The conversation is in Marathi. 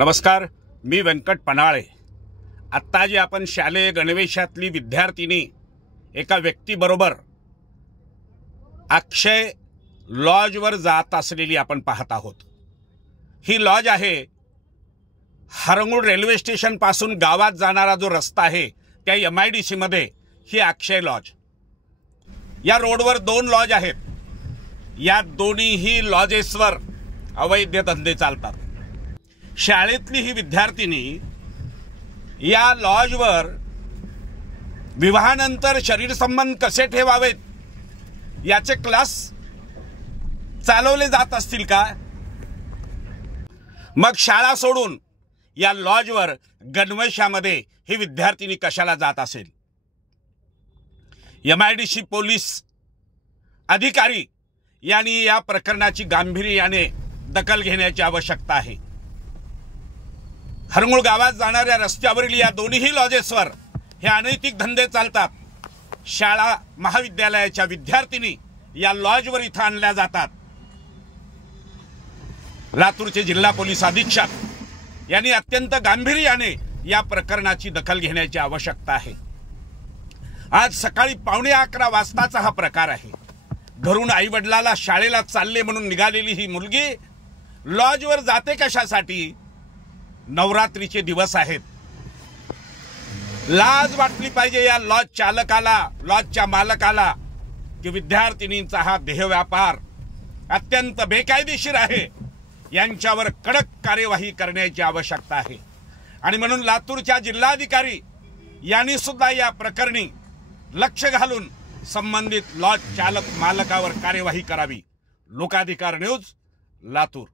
नमस्कार, मी व्यंकट पनाळे। आत्ता जी आपण शालेय गणवेशातली विद्यार्थिनी एका व्यक्तीबरोबर अक्षय लॉजवर जात असलेली आपण पाहत आहोत। ही लॉज आहे हरंगुळ रेल्वे स्टेशन पासून गावात जाणारा जो रस्ता आहे त्या MIDC मध्ये ही अक्षय लॉज। या रोडवर दोन लॉज आहेत। या दोन्हीही लॉजेसवर अवैध धंदे चालतात। शाळेतली ही विद्यार्थिनी या लॉजवर विवाहानंतर शरीर संबंध कसे ठेवावेत याचे क्लास चालवले जात असतील का? मग शाळा सोडून या लॉजवर गणवेशामध्ये ही विद्यार्थिनी कशाला जात असेल? MIDC पोलीस अधिकारी यांनी या प्रकरणाची गांभीर्याने दखल घेण्याची आवश्यकता आहे। हरंगुळ गावात जाणाऱ्या रस्त्यावरील या दोन्ही लॉजेसवर हे अनैतिक धंदे चालतात। शाळा महाविद्यालयाच्या विद्यार्थिनी या लॉजवर इथं आणल्या जातात। लातूरचे जिल्हा पोलीस अधीक्षक यांनी अत्यंत गांभीर्याने या प्रकरणाची दखल घेण्याची आवश्यकता आहे। आज सकाळी 11:15 वाजताचा हा प्रकार आहे। घरून आई वडिलाला शाळेला चालले म्हणून निघालेली ही मुलगी लॉजवर जाते कशासाठी? नवरात्रीचे दिवस आहेत। लाज वाटली पाहिजे या लॉज चालकाला, लॉजच्या मालकाला की विद्यार्थिनींचा हा देहव्यापार अत्यंत बेकायदेशीर आहे। यांच्यावर कडक कार्यवाही करण्याची आवश्यकता आहे। आणि म्हणून लातूरच्या जिल्हाधिकारी यांनी सुद्धा या प्रकरणी लक्ष घालून संबंधित लॉज चालक मालकावर कार्यवाही करावी। लोकाधिकार न्यूज, लातूर।